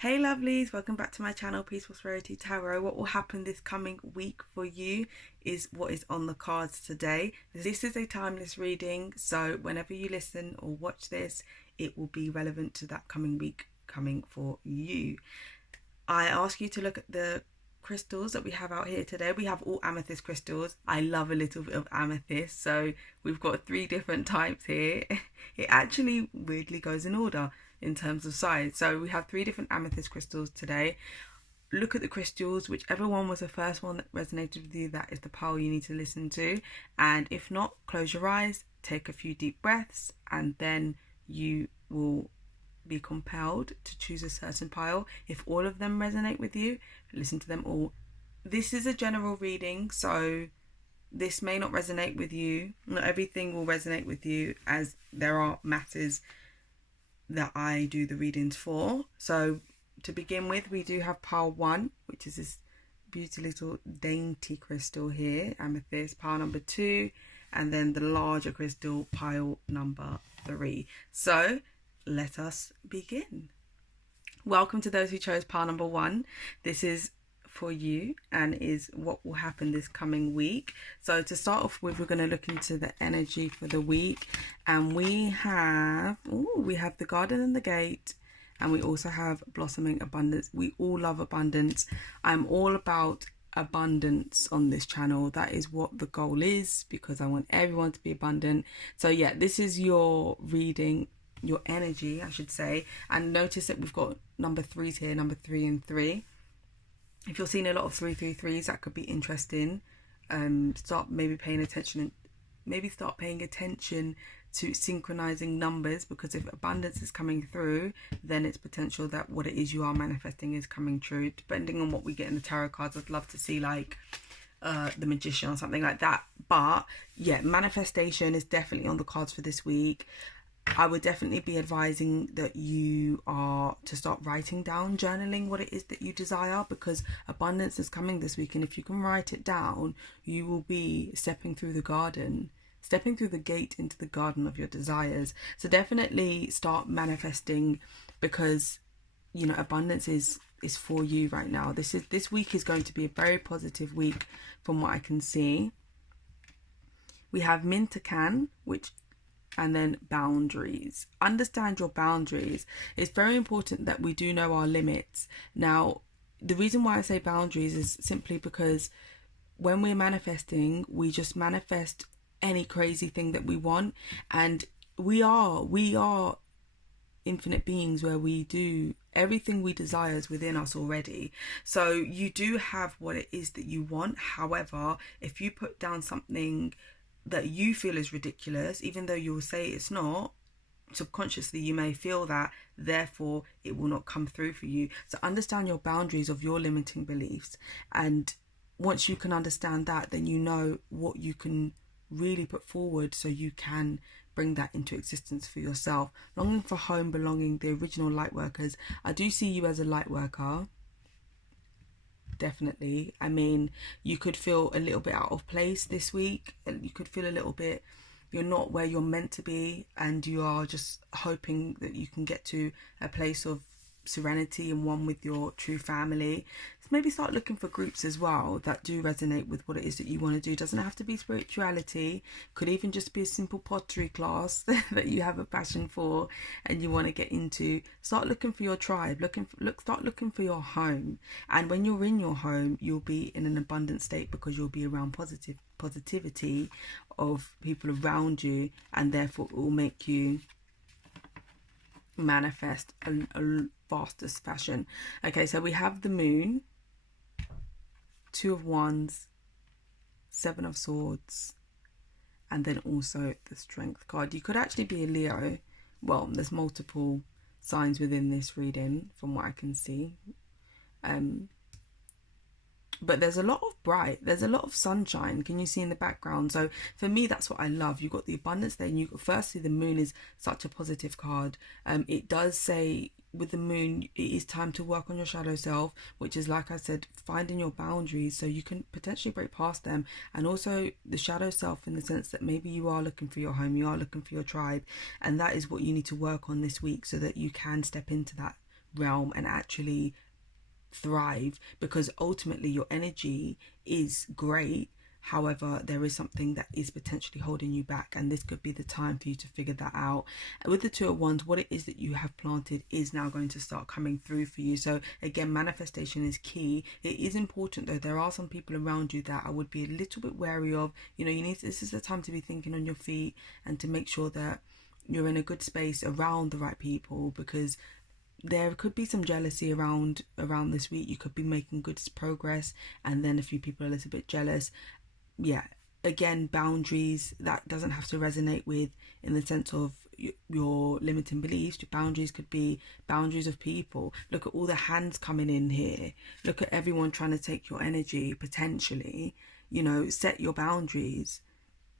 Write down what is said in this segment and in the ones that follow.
Hey lovelies, welcome back to my channel, Peaceful Prosperity Tarot. What will happen this coming week for you is what is on the cards today. This is a timeless reading, so whenever you listen or watch this, it will be relevant to that coming week coming for you. I ask you to look at the crystals that we have out here today. We have all amethyst crystals. I love a little bit of amethyst, so we've got 3 different types here. It actually weirdly goes in order in terms of size. So we have 3 different amethyst crystals today. Look at the crystals, whichever one was the first one that resonated with you, that is the pile you need to listen to. And if not, close your eyes, take a few deep breaths, and then you will be compelled to choose a certain pile. If all of them resonate with you, listen to them all. This is a general reading, so this may not resonate with you. Not everything will resonate with you, as there are matters that I do the readings for. So to begin with, we do have pile 1, which is this beautiful little dainty crystal here, amethyst, pile number 2, and then the larger crystal, pile number 3. So let us begin. Welcome to those who chose pile number 1. This is for you and is what will happen this coming week. So to start off with, we're going to look into the energy for the week, and we have the garden and the gate, and we also have blossoming abundance. We all love abundance. I'm all about abundance on this channel. That is what the goal is, because I want everyone to be abundant. So yeah, this is your reading, your energy I should say. And notice that we've got number 3s here, number 3 and 3. If you're seeing a lot of 333s, that could be interesting. Start maybe paying attention, and start paying attention to synchronizing numbers, because if abundance is coming through, then it's potential that what it is you are manifesting is coming true. Depending on what we get in the tarot cards, I'd love to see like the Magician or something like that. But yeah, manifestation is definitely on the cards for this week. I would definitely be advising that you are to start writing down, journaling what it is that you desire, because abundance is coming this week, and if you can write it down, you will be stepping through the gate into the garden of your desires. So definitely start manifesting, because you know abundance is for you right now. This week is going to be a very positive week from what I can see. We have Mintakan, and then boundaries. Understand your boundaries. It's very important that we do know our limits. Now, the reason why I say boundaries is simply because when we're manifesting, we just manifest any crazy thing that we want, and we are infinite beings where we do everything we desire is within us already. So you do have what it is that you want. However, if you put down something that you feel is ridiculous, even though you will say it's not, subconsciously you may feel that, therefore it will not come through for you. So understand your boundaries of your limiting beliefs, and once you can understand that, then you know what you can really put forward, so you can bring that into existence for yourself. Longing for home, belonging, the original light workers. I do see you as a light worker. Definitely. I mean, you could feel a little bit out of place this week, and you could feel a little bit you're not where you're meant to be, and you are just hoping that you can get to a place of serenity and one with your true family. So maybe start looking for groups as well that do resonate with what it is that you want to do. It doesn't have to be spirituality, could even just be a simple pottery class that you have a passion for and you want to get into. Start looking for your tribe, start looking for your home. And when you're in your home, you'll be in an abundant state, because you'll be around positivity of people around you, and therefore it will make you manifest a fastest fashion. Okay, so we have the Moon, 2 of Wands, 7 of Swords, and then also the Strength card. You could actually be a Leo. Well, there's multiple signs within this reading from what I can see, but there's a lot of sunshine. Can you see in the background? So for me, that's what I love. You've got the abundance there, and firstly, the Moon is such a positive card. It does say with the Moon, it is time to work on your shadow self, which is, like I said, finding your boundaries so you can potentially break past them. And also the shadow self, in the sense that maybe you are looking for your home, you are looking for your tribe, and that is what you need to work on this week, so that you can step into that realm and actually thrive, because ultimately your energy is great. However, there is something that is potentially holding you back, and this could be the time for you to figure that out. With the Two of Wands, what it is that you have planted is now going to start coming through for you. So again, manifestation is key. It is important though. There are some people around you that I would be a little bit wary of. You know, this is the time to be thinking on your feet and to make sure that you're in a good space around the right people, because there could be some jealousy around this week. You could be making good progress and then a few people are a little bit jealous. Yeah, again, boundaries, that doesn't have to resonate with in the sense of your limiting beliefs. Your boundaries could be boundaries of people. Look at all the hands coming in here. Look at everyone trying to take your energy potentially. You know, set your boundaries.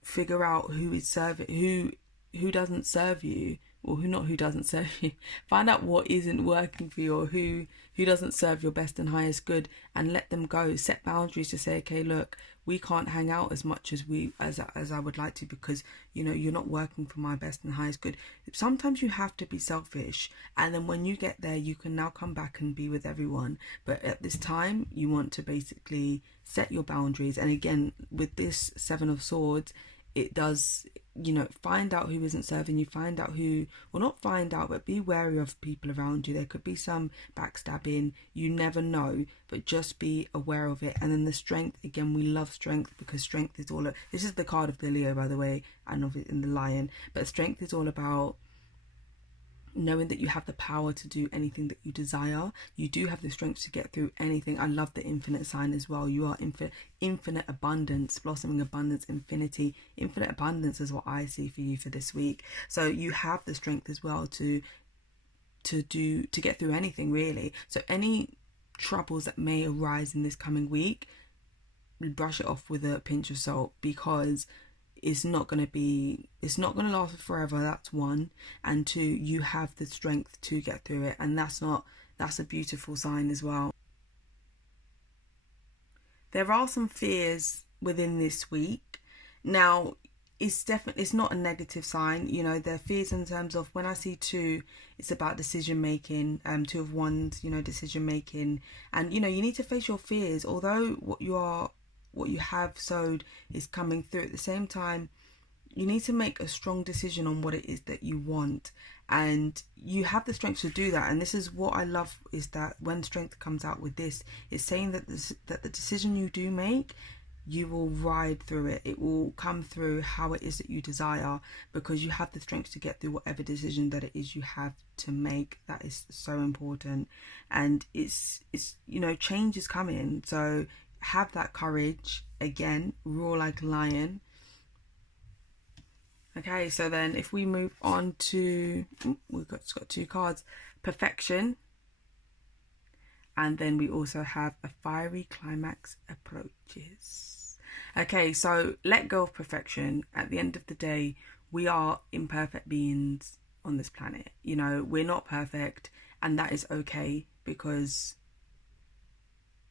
Figure out who is serving, who doesn't serve you, or who doesn't serve you. Find out what isn't working for you, or who doesn't serve your best and highest good, and let them go. Set boundaries to say, okay, look, we can't hang out as much as I would like to, because you know you're not working for my best and highest good. Sometimes you have to be selfish, and then when you get there, you can now come back and be with everyone. But at this time, you want to basically set your boundaries. And again, with this Seven of Swords, it does, you know, find out who isn't serving you. Find out who, well, not find out, but be wary of people around you. There could be some backstabbing, you never know, but just be aware of it. And then the Strength, again, we love Strength, because Strength is all, this is the card of the Leo, by the way, and of it in the Lion, but Strength is all about knowing that you have the power to do anything that you desire. You do have the strength to get through anything. I love the infinite sign as well. You are infinite abundance, blossoming abundance, infinity. Infinite abundance is what I see for you for this week. So you have the strength as well to get through anything, really. So any troubles that may arise in this coming week, brush it off with a pinch of salt, because it's not going to last forever. That's one. And two, you have the strength to get through it, and that's a beautiful sign as well. There are some fears within this week. Now, it's not a negative sign. You know, there are fears in terms of, when I see two, it's about decision making. Two of Wands, you know, decision making, and you know, you need to face your fears. Although what you have sowed is coming through, at the same time, you need to make a strong decision on what it is that you want, and you have the strength to do that. And this is what I love, is that when Strength comes out with this, it's saying that the decision you do make, you will ride through it. It will come through how it is that you desire, because you have the strength to get through whatever decision that it is you have to make. That is so important. And it's you know, change is coming, so have that courage. Again, roar like a lion. Okay, so then if we move on to, we've got two cards, Perfection, and then we also have a Fiery Climax Approaches. Okay, so let go of perfection. At the end of the day, we are imperfect beings on this planet. You know, we're not perfect, and that is okay, because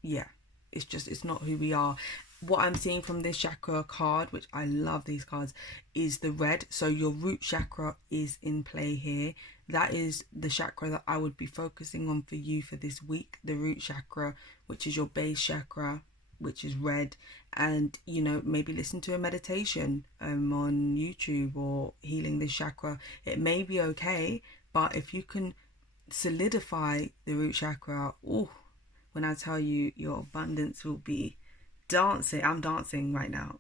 yeah, it's not who we are. What I'm seeing from this chakra card, which I love these cards, is the red. So your root chakra is in play here. That is the chakra that I would be focusing on for you for this week. The root chakra, which is your base chakra, which is red. And, you know, maybe listen to a meditation on YouTube, or healing this chakra. It may be okay, but if you can solidify the root chakra, when I tell you, your abundance will be dancing. I'm dancing right now.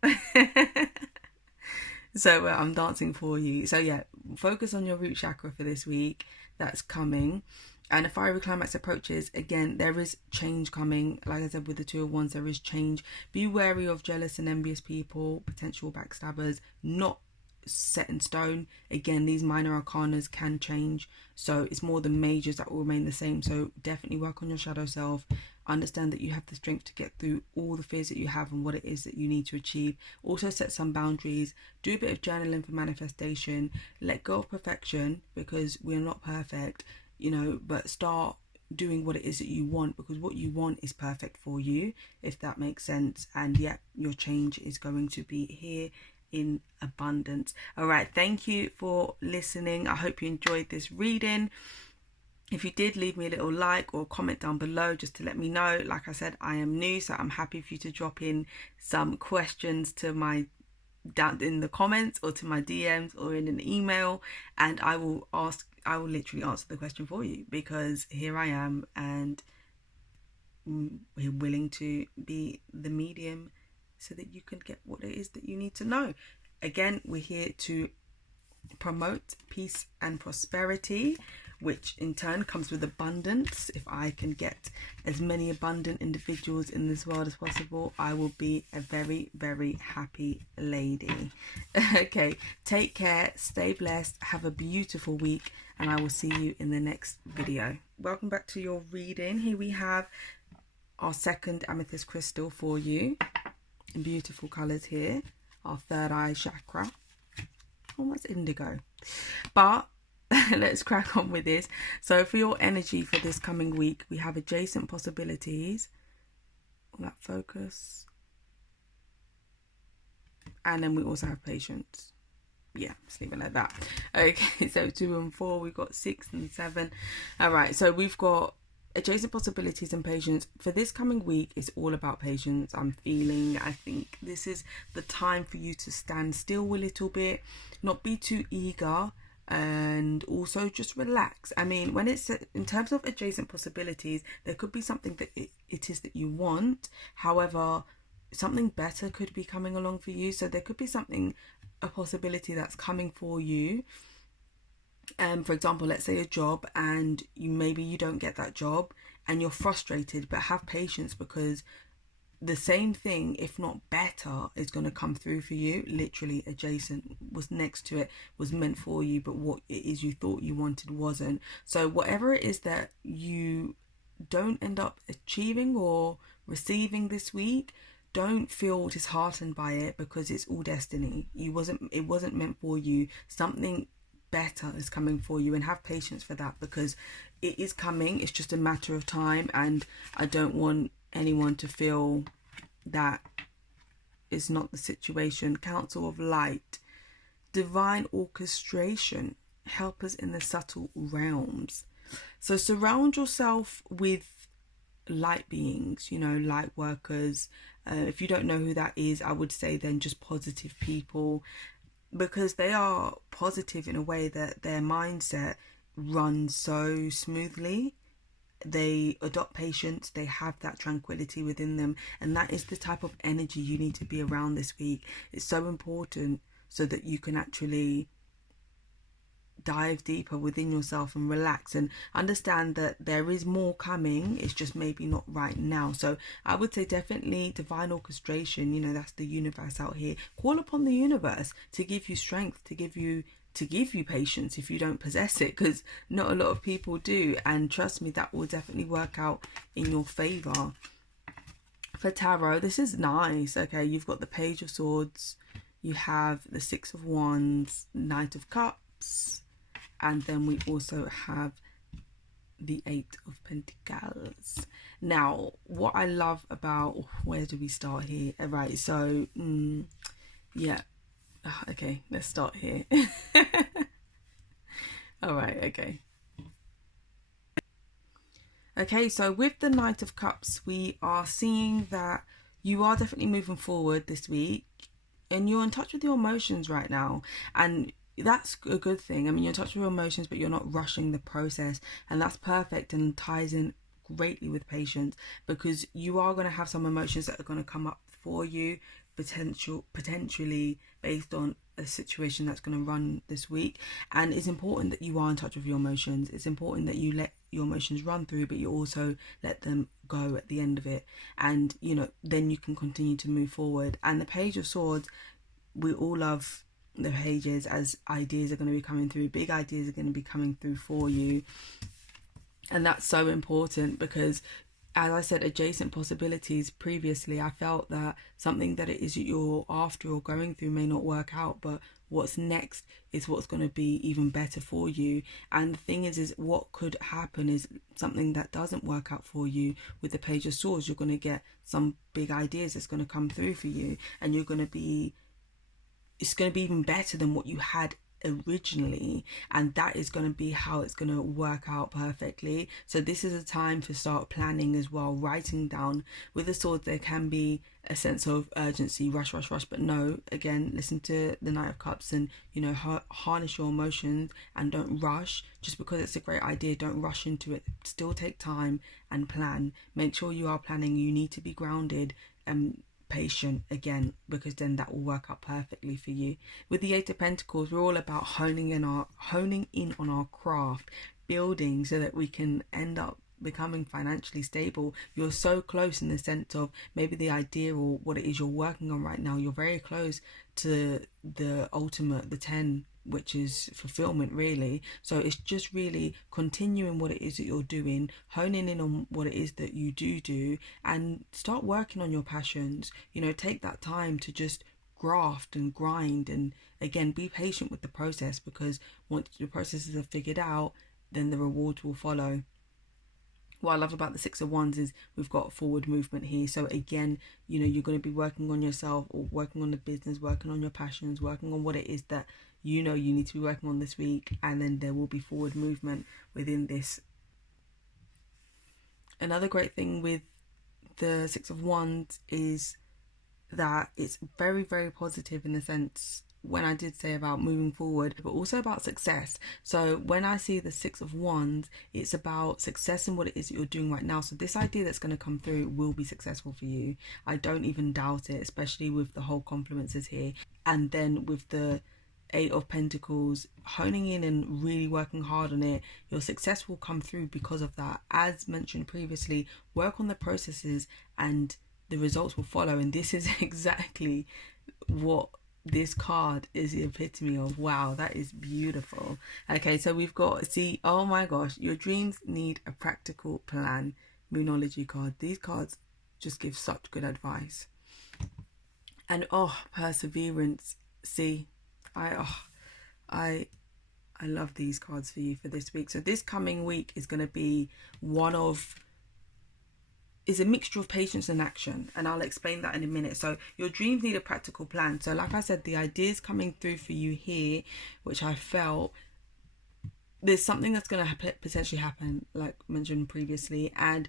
So I'm dancing for you. So yeah, focus on your root chakra for this week. That's coming. And the Fiery Climax Approaches, again, there is change coming. Like I said, with the Two of Wands, there is change. Be wary of jealous and envious people, potential backstabbers. Not set in stone. Again, these minor arcanas can change, so it's more the majors that will remain the same. So definitely work on your shadow self. Understand that you have the strength to get through all the fears that you have and what it is that you need to achieve. Also set some boundaries. Do a bit of journaling for manifestation. Let go of perfection, because we're not perfect, you know, but start doing what it is that you want, because what you want is perfect for you, if that makes sense. And yeah, your change is going to be here in abundance. All right, thank you for listening. I hope you enjoyed this reading. If you did, leave me a little like or comment down below just to let me know. Like I said, I am new, so I'm happy for you to drop in some questions to my down in the comments or to my DMs or in an email, and I will literally answer the question for you, because here I am, and we're willing to be the medium so that you can get what it is that you need to know. Again, we're here to promote peace and prosperity, which in turn comes with abundance. If I can get as many abundant individuals in this world as possible, I will be a very, very happy lady. Okay, take care, stay blessed, have a beautiful week, and I will see you in the next video. Welcome back to your reading. Here we have our second amethyst crystal for you in beautiful colors here. Our third eye chakra, almost indigo. But let's crack on with this. So for your energy for this coming week, we have adjacent possibilities, that focus, and then we also have patience. Yeah, just leave it like that. Okay, so 2 and 4, we've got 6 and 7. All right, so we've got adjacent possibilities and patience. For this coming week, it's all about patience. I think this is the time for you to stand still a little bit, not be too eager, and also just relax. I mean, when it's in terms of adjacent possibilities, there could be something that it is that you want. However, something better could be coming along for you. So there could be a possibility that's coming for you. For example, let's say a job, and maybe you don't get that job and you're frustrated, but have patience, because the same thing, if not better, is going to come through for you. Literally adjacent was next to it, was meant for you, but what it is you thought you wanted wasn't. So whatever it is that you don't end up achieving or receiving this week, don't feel disheartened by it, because it's all destiny. It wasn't meant for you. Something better is coming for you, and have patience for that, because it is coming. It's just a matter of time, and I don't want anyone to feel that is not the situation. Council of Light, divine orchestration, help us in the subtle realms. So surround yourself with light beings, light workers. If you don't know who that is, I would say then just positive people, because they are positive in a way that their mindset runs so smoothly. They adopt patience, they have that tranquility within them, and that is the type of energy you need to be around this week. It's so important, so that you can actually dive deeper within yourself and relax and understand that there is more coming. It's just maybe not right now. So I would say definitely divine orchestration. That's the universe out here. Call upon the universe to give you strength, to give you patience if you don't possess it, because not a lot of people do, and trust me, that will definitely work out in your favor. For tarot, this is nice. Okay, you've got the Page of Swords, you have the Six of Wands, Knight of Cups, and then we also have the Eight of Pentacles. Now, what I love about, where do we start here? All right, so yeah, okay, let's start here. All right, okay, so with the Knight of Cups, we are seeing that you are definitely moving forward this week, and you're in touch with your emotions right now, and that's a good thing. I mean, you're in touch with your emotions, but you're not rushing the process, and that's perfect and ties in greatly with patience, because you are going to have some emotions that are going to come up for you, potentially based on a situation that's going to run this week. And it's important that you are in touch with your emotions. It's important that you let your emotions run through, but you also let them go at the end of it, and then you can continue to move forward. And the Page of Swords, we all love the pages, as ideas are going to be coming through, big ideas are going to be coming through for you, and that's so important, because as I said, adjacent possibilities previously, I felt that something that it is you're after or going through may not work out, but what's next is what's going to be even better for you. And the thing is what could happen is something that doesn't work out for you. With the Page of Swords, you're going to get some big ideas that's going to come through for you, and it's going to be even better than what you had originally, and that is going to be how it's going to work out perfectly. So this is a time to start planning as well, writing down. With the sword, there can be a sense of urgency, rush, but no, again, listen to the Knight of Cups and, you know, harness your emotions and don't rush. Just because it's a great idea, don't rush into it. Still take time and plan. Make sure you are planning. You need to be grounded and patient again, because then that will work out perfectly for you. With the Eight of Pentacles, we're all about honing in on our craft, building so that we can end up becoming financially stable. You're so close in the sense of maybe the idea or what it is you're working on right now, you're very close to the ultimate, the 10, which is fulfillment, really. So it's just really continuing what it is that you're doing, honing in on what it is that you do, and start working on your passions. You know, take that time to just graft and grind, and again, be patient with the process, because once the processes are figured out, then the rewards will follow. What I love about the Six of Wands is we've got forward movement here. So again, you know, you're going to be working on yourself, or working on the business, working on your passions, working on what it is that you know you need to be working on this week, and then there will be forward movement within this. Another great thing with the Six of Wands is that it's very, very positive in the sense, when I did say about moving forward, but also about success. So when I see the Six of Wands, it's about success in what it is that you're doing right now. So this idea that's going to come through will be successful for you. I don't even doubt it, especially with the whole compliments here. And then with the Eight of Pentacles, honing in and really working hard on it, your success will come through because of that. As mentioned previously, work on the processes and the results will follow. And this is exactly what this card is the epitome of. Wow, that is beautiful. Okay, so we've got, see, oh my gosh, your dreams need a practical plan. Moonology card. These cards just give such good advice. And oh, perseverance. See, I love these cards for you for this week. So this coming week is going to be is a mixture of patience and action, and I'll explain that in a minute. So your dreams need a practical plan. So like I said, the ideas coming through for you here, which I felt there's something that's going to potentially happen, like mentioned previously, and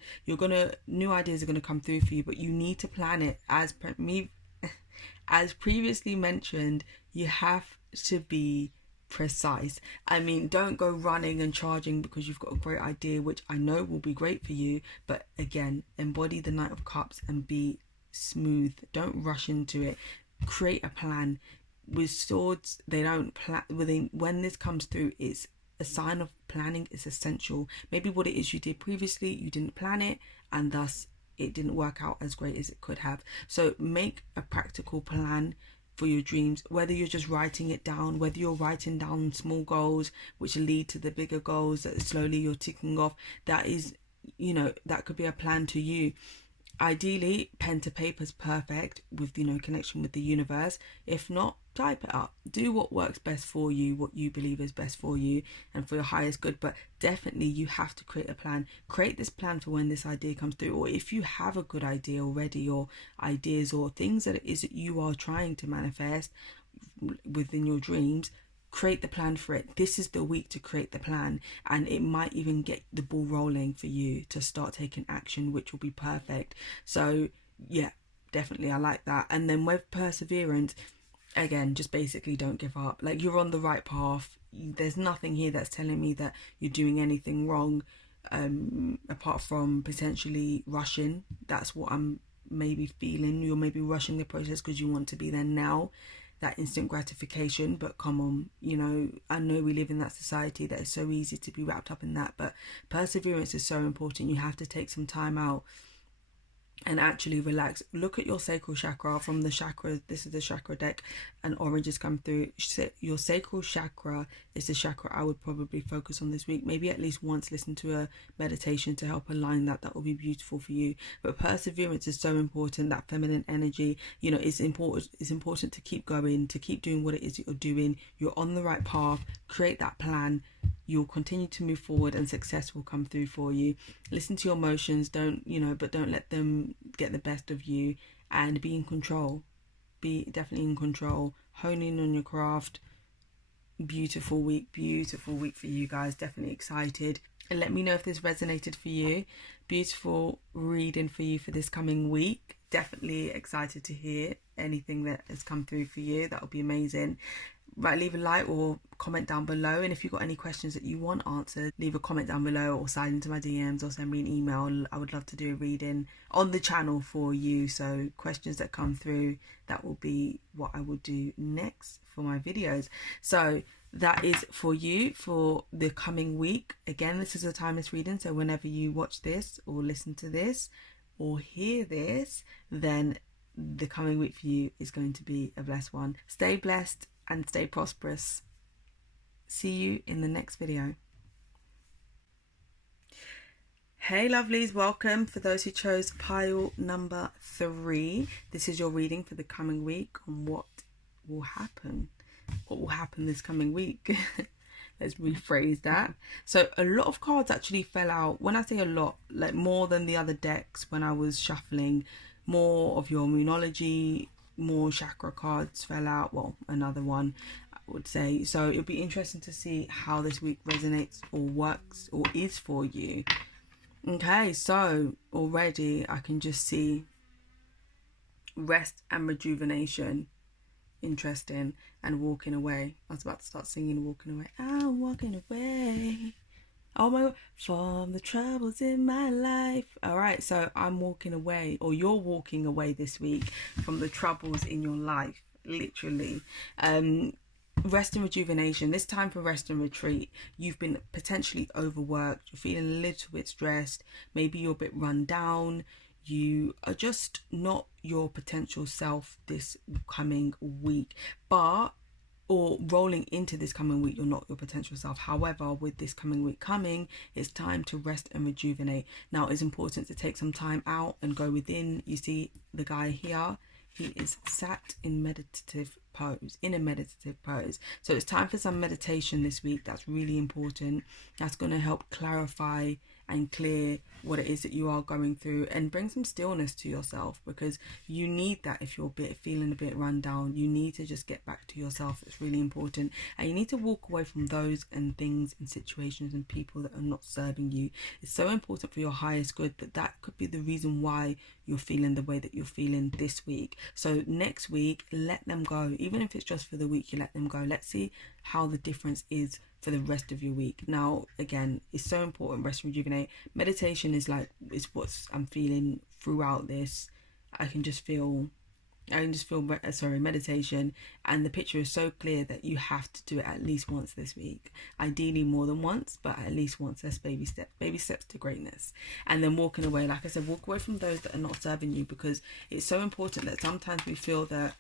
new ideas are going to come through for you, but you need to plan it. As previously mentioned, you have to be precise. I mean, don't go running and charging because you've got a great idea, which I know will be great for you, but again, embody the Knight of Cups and be smooth. Don't rush into it. Create a plan. With swords, they don't plan. When this comes through, it's a sign of planning is essential. Maybe what it is you did previously, you didn't plan it, and thus it didn't work out as great as it could have. So make a practical plan for your dreams, whether you're just writing it down, whether you're writing down small goals which lead to the bigger goals that slowly you're ticking off. That is, you know, that could be a plan to you. Ideally, pen to paper is perfect with, you know, connection with the universe. If not, type it up. Do what works best for you, what you believe is best for you and for your highest good. But definitely you have to create a plan. Create this plan for when this idea comes through, or if you have a good idea already, or ideas or things that it is that you are trying to manifest within your dreams, create the plan for it. This is the week to create the plan, and it might even get the ball rolling for you to start taking action, which will be perfect. So yeah, definitely I like that. And then with perseverance, again, just basically don't give up. Like, you're on the right path. There's nothing here that's telling me that you're doing anything wrong, apart from potentially rushing. That's what I'm maybe feeling. You're maybe rushing the process because you want to be there now, that instant gratification. But come on, you know, I know we live in that society that is so easy to be wrapped up in that, but perseverance is so important. You have to take some time out and actually relax. Look at your sacral chakra from the chakras. This is the chakra deck, and orange has come through. Your sacral chakra is the chakra I would probably focus on this week. Maybe at least once listen to a meditation to help align that. That will be beautiful for you. But perseverance is so important. That feminine energy, you know, it's important. It's important to keep going, to keep doing what it is that you're doing. You're on the right path. Create that plan. You'll continue to move forward and success will come through for you. Listen to your emotions, don't let them get the best of you, and be in control. Be definitely in control. Hone in on your craft. beautiful week for you guys. Definitely excited. And let me know if this resonated for you. Beautiful reading for you for this coming week. Definitely excited to hear anything that has come through for you. That would be amazing. Right, leave a like or comment down below, and if you've got any questions that you want answered, leave a comment down below or slide into my DMs or send me an email. I would love to do a reading on the channel for you. So questions that come through, that will be what I will do next for my videos. So that is for you for the coming week. Again, this is a timeless reading, so whenever you watch this or listen to this or hear this, then the coming week for you is going to be a blessed one. Stay blessed and stay prosperous. See you in the next video. Hey lovelies, welcome. For those who chose pile number 3, this is your reading for the coming week on what will happen this coming week. Let's rephrase that. So a lot of cards actually fell out. When I say a lot, like more than the other decks when I was shuffling, more of your Moonology, more chakra cards fell out. Well, another one I would say. So it'll be interesting to see how this week resonates or works or is for you. Okay, so already I can just see rest and rejuvenation. Interesting. And walking away. I was about to start singing walking away. I'm walking away. Oh my God. From the troubles in my life. All right, so I'm walking away, or you're walking away this week from the troubles in your life, literally. Rest and rejuvenation. This time for rest and retreat. You've been potentially overworked. You're feeling a little bit stressed. Maybe you're a bit run down. You are just not your potential self this coming week, or rolling into this coming week, you're not your potential self. However, with this coming week coming, it's time to rest and rejuvenate. Now, it's important to take some time out and go within. You see the guy here, he is sat in a meditative pose. So it's time for some meditation this week. That's really important. That's going to help clarify and clear what it is that you are going through, and bring some stillness to yourself, because you need that. If you're feeling a bit run down, you need to just get back to yourself. It's really important, and you need to walk away from those and things and situations and people that are not serving you. It's so important for your highest good that could be the reason why you're feeling the way that you're feeling this week. So next week, let them go. Even if it's just for the week, you let them go. Let's see how the difference is for the rest of your week. Now, again, it's so important. Rest and rejuvenate. Meditation is what I'm feeling throughout this. I can just feel meditation, and the picture is so clear that you have to do it at least once this week. Ideally more than once, but at least once. That's baby steps to greatness. And then walking away, like I said, walk away from those that are not serving you, because it's so important that sometimes we feel that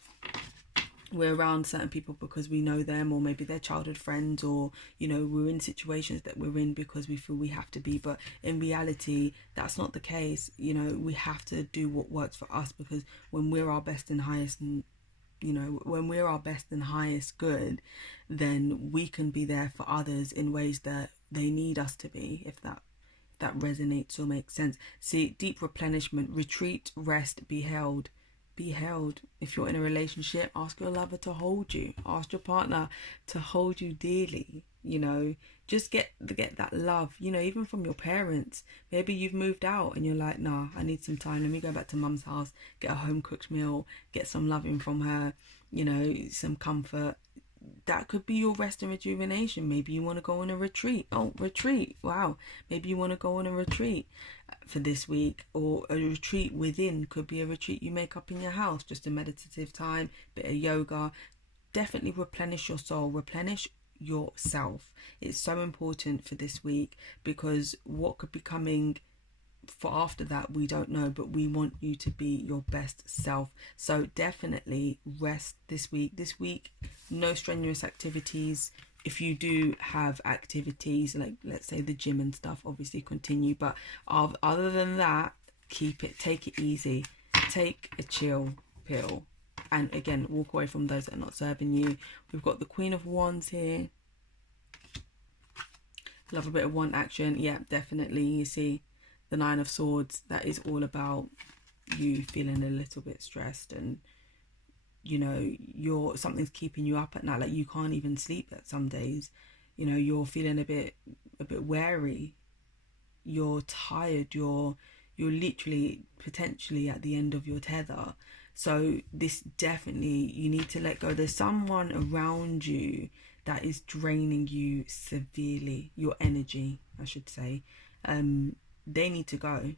we're around certain people because we know them, or maybe they're childhood friends, or we're in situations that we're in because we feel we have to be. But in reality, that's not the case. We have to do what works for us, because when we're our best and highest, and when we're our best and highest good, then we can be there for others in ways that they need us to be, if that resonates or makes sense. See, deep replenishment, retreat, rest, be held. If you're in a relationship, ask your lover to hold you. Ask your partner to hold you dearly. Just get that love, even from your parents. Maybe you've moved out and you're like, nah, I need some time. Let me go back to mum's house, get a home cooked meal, get some loving from her, some comfort. That could be your rest and rejuvenation. Maybe you want to go on a retreat. Retreat. Wow. Maybe you want to go on a retreat for this week, or a retreat within. Could be a retreat you make up in your house, just a meditative time, bit of yoga. Definitely replenish your soul, replenish yourself. It's so important for this week, because what could be coming for after that, we don't know, but we want you to be your best self. So definitely rest this week. No strenuous activities. If you do have activities, like let's say the gym and stuff, obviously continue, but other than that, take it easy, take a chill pill, and again, walk away from those that are not serving you. We've got the Queen of Wands here. Love a bit of wand action. Yeah, definitely. You see the Nine of Swords. That is all about you feeling a little bit stressed and you know, something's keeping you up at night, like you can't even sleep at some days, you know, you're feeling a bit wary, you're tired, you're literally potentially at the end of your tether. So this definitely, you need to let go. There's someone around you that is draining you severely, your energy, I should say. They need to go.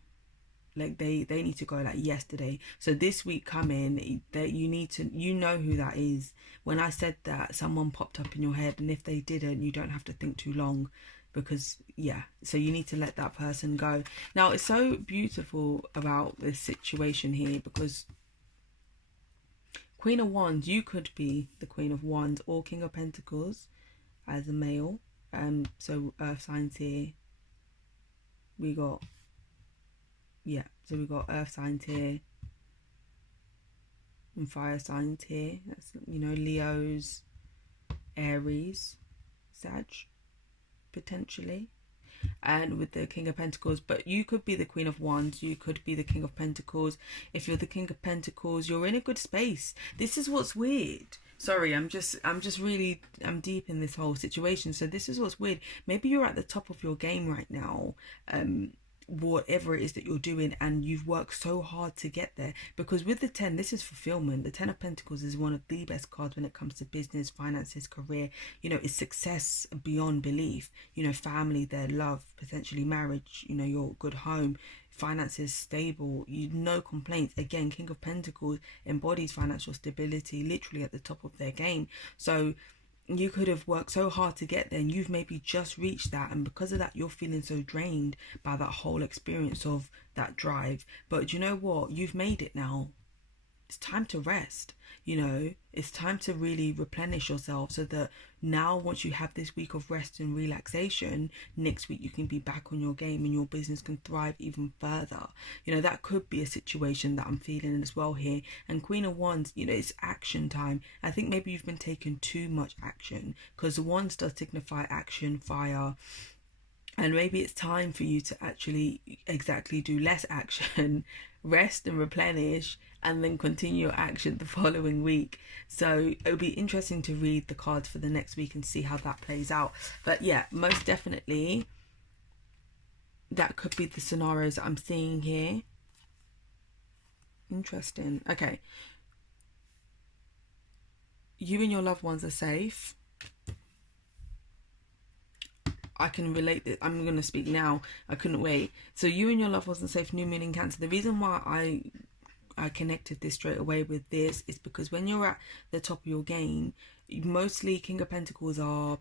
Like they need to go like yesterday. So this week coming, that you need to, you know who that is. When I said that, someone popped up in your head, and if they didn't, you don't have to think too long, because yeah, so you need to let that person go. Now it's so beautiful about this situation here, because Queen of Wands, you could be the Queen of Wands or King of Pentacles as a male. So earth signs here, we got, yeah, so we got earth signs here and fire signs here. That's, you know, Leos, Aries, Sag, potentially. And with the King of Pentacles, but you could be the Queen of Wands, you could be the King of Pentacles. If you're the King of Pentacles, you're in a good space. This is what's weird. Sorry, I'm deep in this whole situation. So this is what's weird. Maybe you're at the top of your game right now, whatever it is that you're doing, and you've worked so hard to get there. Because with the 10, this is fulfillment. The 10 of Pentacles is one of the best cards when it comes to business, finances, career. You know, it's success beyond belief. You know, family, their love, potentially marriage, you know, your good home, finances stable, you no complaints. Again, King of Pentacles embodies financial stability, literally at the top of their game. So you could have worked so hard to get there, and you've maybe just reached that, and because of that you're feeling so drained by that whole experience of that drive. But you know what, you've made it now. It's time to rest. You know, it's time to really replenish yourself, so that now, once you have this week of rest and relaxation, next week you can be back on your game and your business can thrive even further. You know, that could be a situation that I'm feeling as well here. And Queen of Wands, you know, it's action time. I think maybe you've been taking too much action, because the Wands does signify action, fire, and maybe it's time for you to actually exactly do less action, rest and replenish, and then continue your action the following week. So it'll be interesting to read the cards for the next week and see how that plays out. But yeah, most definitely that could be the scenarios that I'm seeing here. Interesting. Okay, you and your loved ones are safe. I can relate this. I'm going to speak now. I couldn't wait. So you and your loved ones are safe. New moon in Cancer. The reason why I connected this straight away with this is because when you're at the top of your game, mostly King of Pentacles are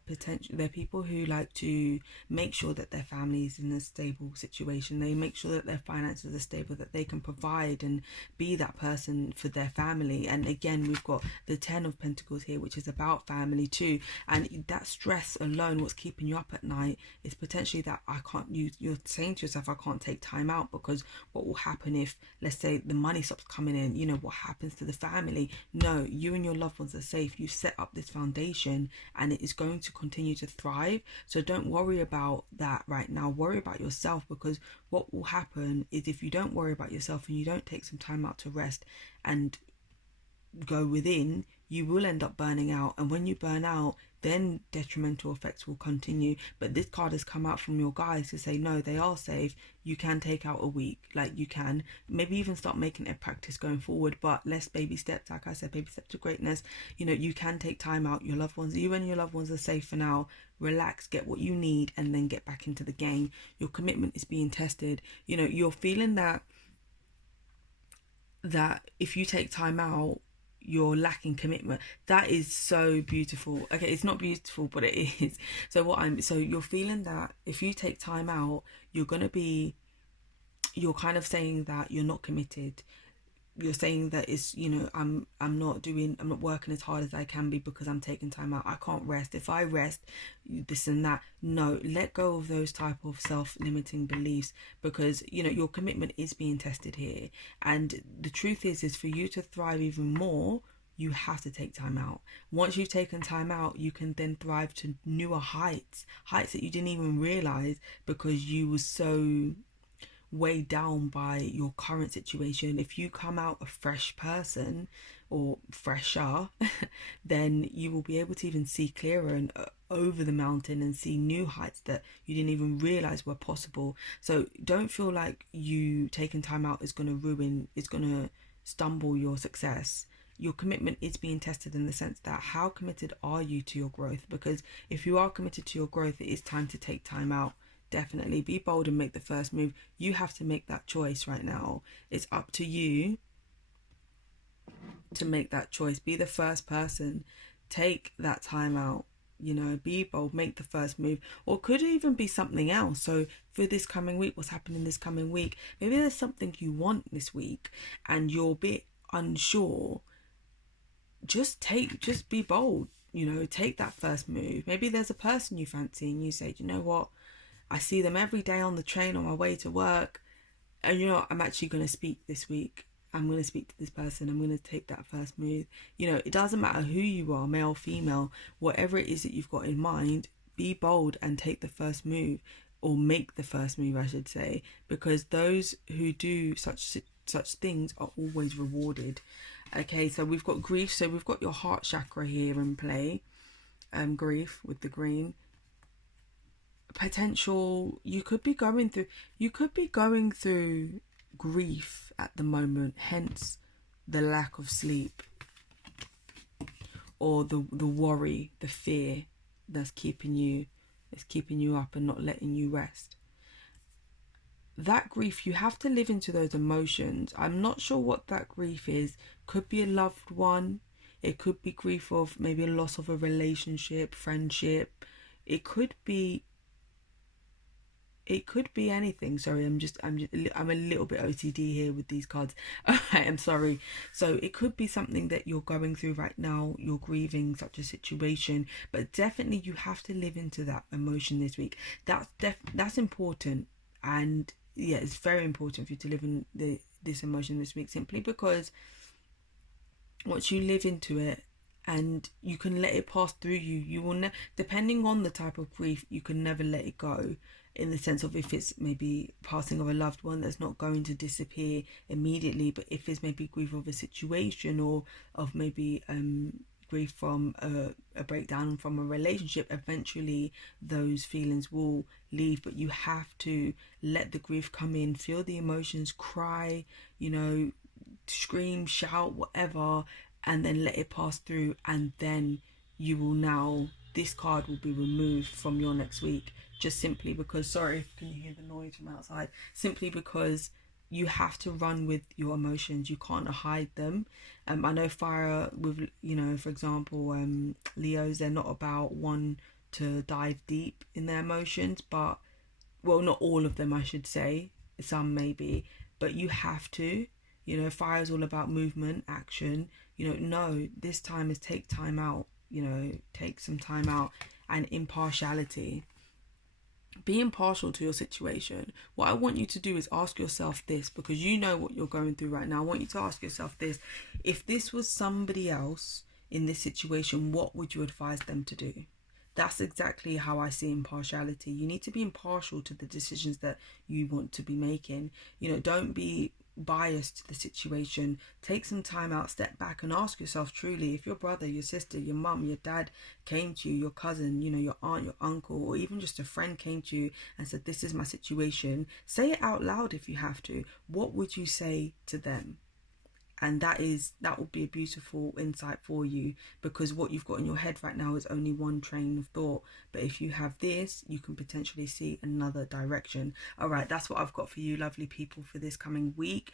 they're people who like to make sure that their family is in a stable situation. They make sure that their finances are stable, that they can provide and be that person for their family. And again, we've got the 10 of Pentacles here, which is about family too. And that stress alone, what's keeping you up at night, is potentially that you're saying to yourself, I can't take time out, because what will happen if, let's say, the money stops coming in? You know, what happens to the family? No, you and your loved ones are safe. You've set up this foundation and it is going to continue to thrive. So don't worry about that right now. Worry about yourself, because what will happen is, if you don't worry about yourself and you don't take some time out to rest and go within, you will end up burning out. And when you burn out, then detrimental effects will continue. But this card has come out from your guides to say, no, they are safe. You can take out a week. Like, you can maybe even start making it a practice going forward, but less baby steps. Like I said, baby steps to greatness. You know, you can take time out. Your loved ones, you and your loved ones are safe for now. Relax, get what you need, and then get back into the game. Your commitment is being tested. You know, you're feeling that if you take time out, you're lacking commitment. That is so beautiful. Okay, it's not beautiful, but it is. So you're feeling that if you take time out, you're kind of saying that you're not committed. You're saying that it's, you know, I'm not working as hard as I can be because I'm taking time out. I can't rest. If I rest, this and that. No, let go of those type of self-limiting beliefs, because, you know, your commitment is being tested here. And the truth is for you to thrive even more, you have to take time out. Once you've taken time out, you can then thrive to newer heights that you didn't even realize, because you were so weighed down by your current situation, if you come out a fresh person or fresher, then you will be able to even see clearer and over the mountain and see new heights that you didn't even realize were possible. So don't feel like you taking time out is going to stumble your success. Your commitment is being tested in the sense that how committed are you to your growth? Because if you are committed to your growth, it is time to take time out. Definitely be bold and make the first move. You have to make that choice right now. It's up to you to make that choice. Be the first person. Take that time out. Be bold, make the first move. Or could even be something else. So for this coming week, what's happening this coming week? Maybe there's something you want this week and you're a bit unsure. Just be bold. Take that first move. Maybe there's a person you fancy and you say, you know what? I see them every day on the train on my way to work. And I'm actually going to speak this week. I'm going to speak to this person. I'm going to take that first move. It doesn't matter who you are, male, female, whatever it is that you've got in mind, be bold and take the first move, or make the first move, I should say, because those who do such things are always rewarded. Okay, so we've got grief. So we've got your heart chakra here in play. Grief with the green. Potential, you could be going through grief at the moment, hence the lack of sleep or the worry, the fear that's keeping you up and not letting you rest. That grief, you have to live into those emotions. I'm not sure what that grief is. Could be a loved one. It could be grief of maybe a loss of a relationship, friendship. It could be anything. Sorry, I'm a little bit OCD here with these cards. I'm sorry. So it could be something that you're going through right now. You're grieving such a situation, but definitely you have to live into that emotion this week. That's important, and yeah, it's very important for you to live in this emotion this week, simply because once you live into it and you can let it pass through you will depending on the type of grief, you can never let it go, in the sense of if it's maybe passing of a loved one, that's not going to disappear immediately. But if it's maybe grief of a situation, or of maybe grief from a breakdown from a relationship, eventually those feelings will leave. But you have to let the grief come in, feel the emotions, cry, scream, shout, whatever, and then let it pass through. And then this card will be removed from your next week, just simply because, sorry, can you hear the noise from outside? Simply because you have to run with your emotions. You can't hide them. I know fire with, for example, Leos, they're not about one to dive deep in their emotions, but, well, not all of them, I should say. Some maybe, but you have to. Fire is all about movement, action. No, this time is take time out. Take some time out. And impartiality. Be impartial to your situation. What I want you to do is ask yourself this, because you know what you're going through right now. I want you to ask yourself this: if this was somebody else in this situation, what would you advise them to do? That's exactly how I see impartiality. You need to be impartial to the decisions that you want to be making. Don't be biased to the situation. Take some time out, step back and ask yourself truly, if your brother, your sister, your mum, your dad came to you, your cousin, your aunt, your uncle, or even just a friend came to you and said, this is my situation, say it out loud if you have to. What would you say to them? And that would be a beautiful insight for you, because what you've got in your head right now is only one train of thought. But if you have this, you can potentially see another direction. All right, that's what I've got for you, lovely people, for this coming week.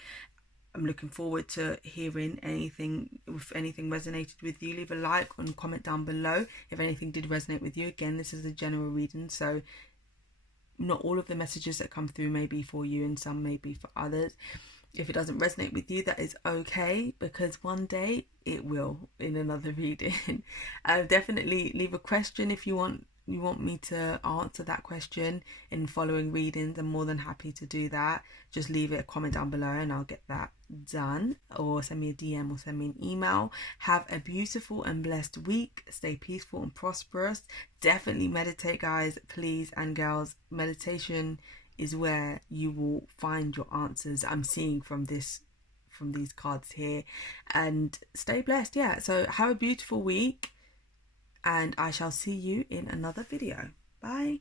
I'm looking forward to hearing anything. If anything resonated with you, leave a like and comment down below. If anything did resonate with you, again, this is a general reading, so not all of the messages that come through may be for you, and some may be for others. If it doesn't resonate with you, that is okay, because one day it will in another reading. Definitely leave a question if you want me to answer that question in following readings. I'm more than happy to do that. Just leave a comment down below and I'll get that done, or send me a DM or send me an email. Have a beautiful and blessed week. Stay peaceful and prosperous. Definitely meditate, guys, please, and girls. Meditation is where you will find your answers. I'm seeing from these cards here. And stay blessed. Yeah, so have a beautiful week, and I shall see you in another video. Bye.